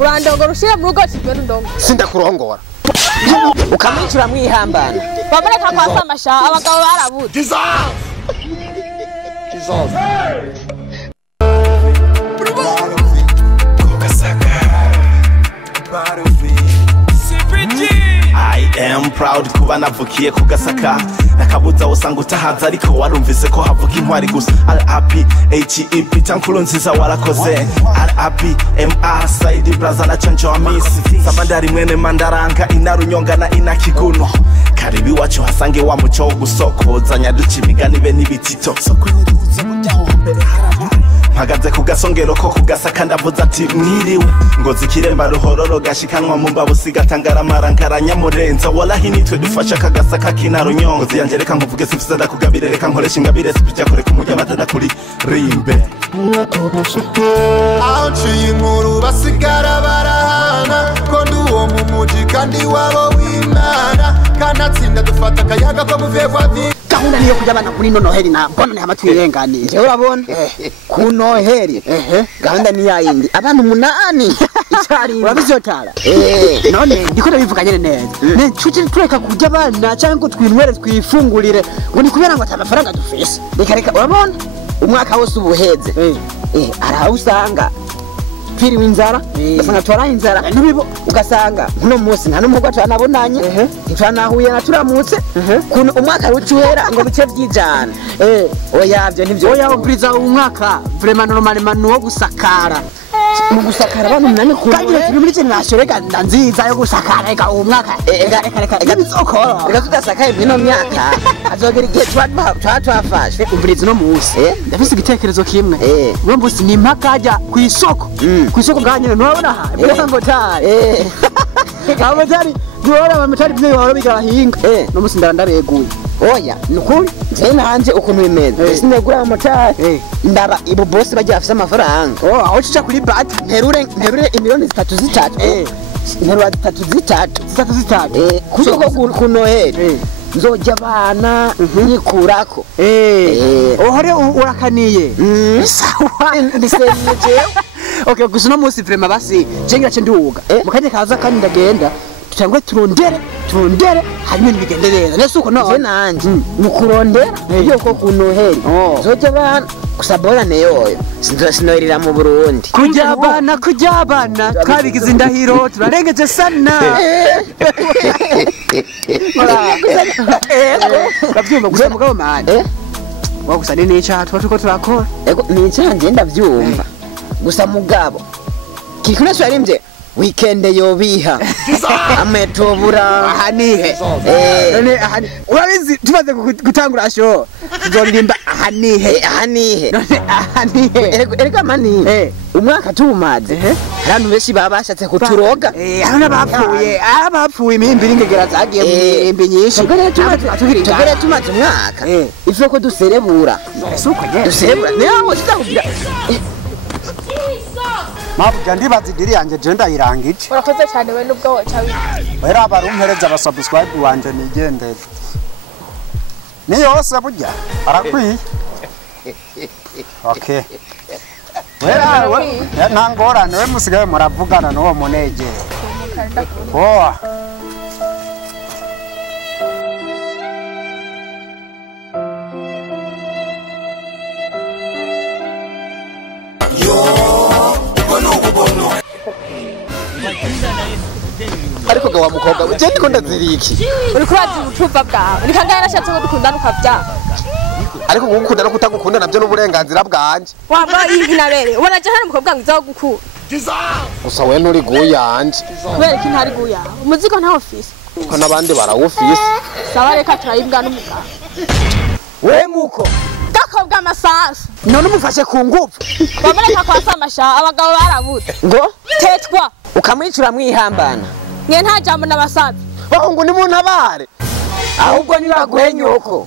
urandongora ushire mu rugo kigwe ndongo sindakurongora ukamwicura mwihambana babareka kwasa amasha abagabo barabuze Jesus I am proud kuba navukiye ku Gasaka nakabuza usanga utahaza ariko warumvise ko havuka intwari gusa RAP HEP tankuru nziza warakoze RAP MA Saidi Braza na Chancho Amisi Sabandari mwene Mandaranga inarunyonga na inakiguno karibi wacu hasange wa muco wo gusokoza nyaduca imigani be n'ibitito mpagaze ku gasongero ko ku Gasaka ndavuze ati mwiriwe ngo zikiremba ruhororo gashikanwa mu mbabu sigatangara marankaranya murenza wallahi nitwe dufasha kagasaka kinarunyongo ziyangereka nkuvuge sifisa ndakugabire reka nkoresha ingabire sipija kore kumujya batada kuri rimbe aciye inkuru basigara barahana ko nduwo mu muji kandi wabo w'Imana kanatsinda dufata akayaga ko muvuye kwa vi gahunda niyo kujya abana kuri Noheli na mbona ni amatwi yenganiye urabona ku Noheli gahunda ni yayindi abantu 8 icari urabizotara none ndiko ndabivuga nyene neza ne cuci tureka kujya abana cyangwa twinwere twifungurire ngo ni kubera ngo atamafaranga dufise reka urabona umwaka wose ubuheze arahusanga twiriwe inzara basanga twaraye inzara nibibo ugasanga nkuno munsi nta numugwa twanabonanye ntwanahuye na turamutse kuno umwaka rucuhera ngo bice byijana oyavyo nivyo oya uburiza umwaka vraiment normalement no gusakara mu gusakara abantu munani ku kandi turi muri generation rega ndanziza yo gusakara rega umwaka rega bizokora rega tudasakaye bino myaka azogera igihe twafashe uburiza no munsi ndafise igitekerezo kimwe uwo munsi ni mpakajya ku isoko bwanyene nurabona ha mbere ngo tare abazari duhora abamatari byo bahora bigahinga no munsi ndabeguye oya nukuri nze nanje ukuntu bimeze sinegura amatari ndaba ibo boss bajya afise amafaranga aho cica kuri bata nterure imiliyoni 3 nterura 3 kuko ku Noheli nzojya abana nikurako ohore urakaniye sawa ndisemeje okay gusa no munsi vraiment basi jengira cyo nduga mukanye kaza kandi ndagenda tutangwe turondere hanyuma nibigendereza nese uko no nanje nukurondera yuko ku Noheli nzojya abana kusabora neyoyo sinzosinorira mu Burundi kujya abana twabigize indahiro turarengeje sana kabyumva gusa mugabo manje wagusa n'icyaha tuko turakora ego n'icyaha ngenda byumva gusa mugabo kikuneso yarimje weekend yobiha ametobura hanihe none ahani urabizi tumaze gutangura show tuzoririmba ahanihe none ahanihe erega mani umwaka tumaze abantu beshi babashatse kuturoga abapfuye imimbiri ngegera zagiye mu imbi nyinshi tugere tumaze umwaka ifoko duserebura duserebura nawo tutakugira mabuja ndibaza idiri yanje je ndayirangije urakoze cyane we nubwo wacawe wera abarumpereza abasubscribe wanje nigendere ni yose burya arakwiye okay wera ntangorane we musigaye muravugana n'uwo munegere oa ariko gawa mukobwa uje ndiko ndaziriki uri kurazi ubucuva bwawe ni kangahe nashatse ngo dukundana ukavya ariko gukunda no kutagukunda navyo n'uburenganzira bwanje wabwa ibi nabere ubona je hari umukobwa mwiza gukunda gusa we nturi guyanje kubera iki ntari guya umuzigo nta office ko nabandi barawufise sawa reka turayimbwa n'umugabo we muko gakobwa amasasu none umufashe ku ngufu babareka kwasa amasha abagabo barabuze ngo tetwa ukamwicura mwihambana nye nta jambo n'abasaza bahungu ni mu ntabare ahubwo nibaguhe nyoko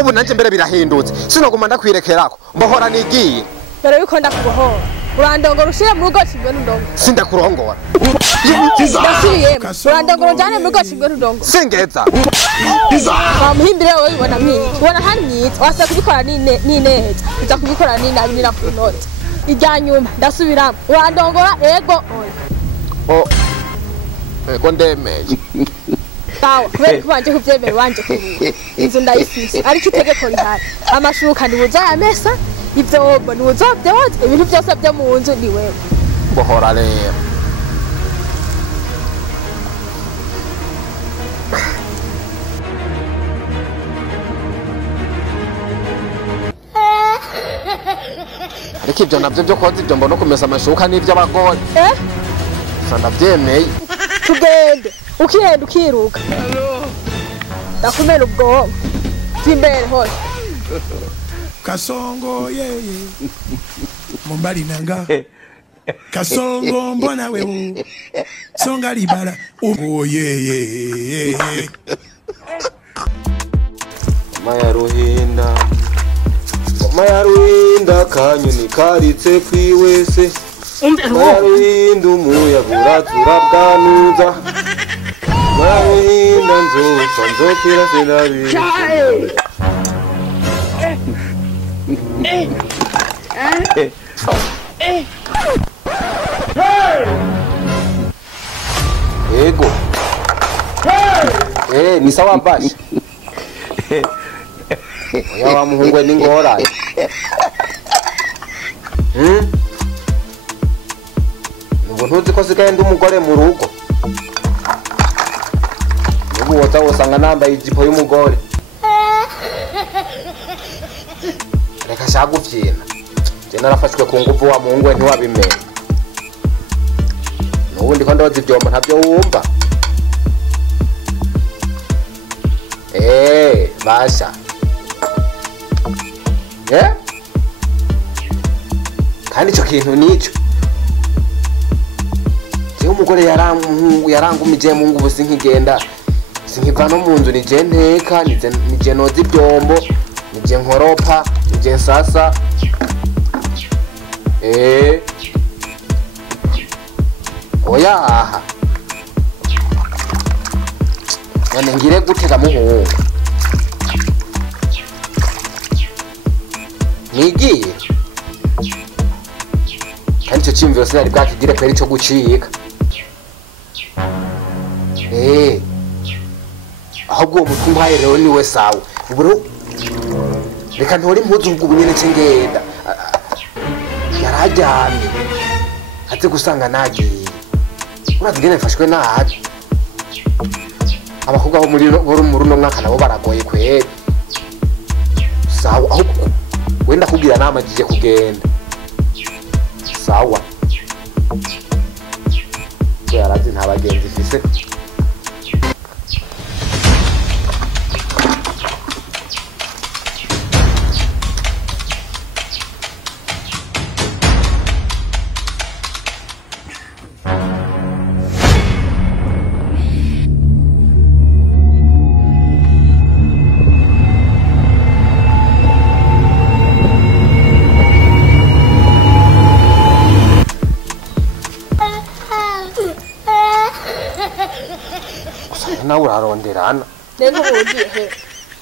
ubu nanje mbere birahindutse sinoguma ndakwirekerako mbohora nigiye dore bikonda kubohora urandongora ushire mu rugo kigwe ndongo sindakurongora ndasiriye urandongora njane mu rugo kigwe ndongo singeza bamuhimbire wowe ubona mwiza ubona hari mwiza wasa kubikora n'ineza uza kubikora n'inabi nirakunota ijya nyuma ndasubiramo urandongora ego ego ndemeye sawa kubera ko banje kuvyemera wanje kuruha inzu ndayifise ariko itegeko rihari amashuka ntiwuzayamesa ivyombo ntiwuzovyoza ibintu vyose vyo mu nzu ni wewe bohora rero ariko ibyo nabyo byo koza ibyombo no kumesa amashuka n'ivy'abagore gusa ndavyemeye tugende ukihenda ukiruka ndakumena ubwonko vy'imbere hose Kasongo yeye Mombali nanga Kasongo mbona wewe Songa libala oh yeye Maya ruhinda kanyoni karitse kwiwese Maya ruhinda umuyaga turabwanuza Maya ruhinda nzopfa nzokira sinabiri Ego ni sawa bashi oya wa muhungu ni ngorane Ngo ntuzi ko sigaye ndi umugore mu rugo Nubu woza wosanga nambaye ijipo y'umugore Reka shagufyina Je narafashwe ku nguvu wa muhungu ntiwabimenya Nubundi ko ndoza ivyombo ntavyo wumva basha kandi ico kintu nico je umugore yarangumije mu ngubu sinkigenda sinkiva no mu nzu nije nteka nije noza ivyombo nije nkoropa nije nsasa oya aha none ngire gutega muhungu nigiye kandi icyo cyumviro sinari bwakigire kwera ico gucika ahubwo uwo mutwe umpaye rero niwe sawa uburo reka ntore impuzu ubwo bunyene ngenda yarajyamye ati gusanga nagiye urazi ngene mfashwe nabi abakobwa bo muri runo mwaka nabo baragoye kwera sawa ahubwo wenda kugira nama jije kugenda sawa yarazi nta bagenzi fise nawe uraronderana rero ugiye he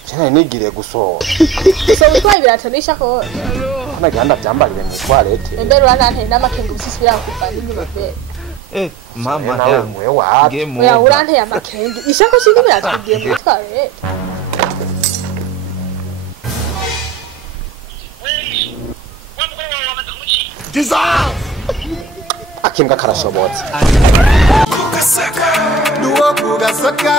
cyane nigire gusohora so utwaye biratanisha ko nagenda byambarire mu toilette mbere urantante n'amakengu bisisubira kuvana inyuma mbere mama yangu wapi oya uranteye amakengu ishako shindi biratugiye mu toilette akimbwa karashobotse Nuwo kugasaka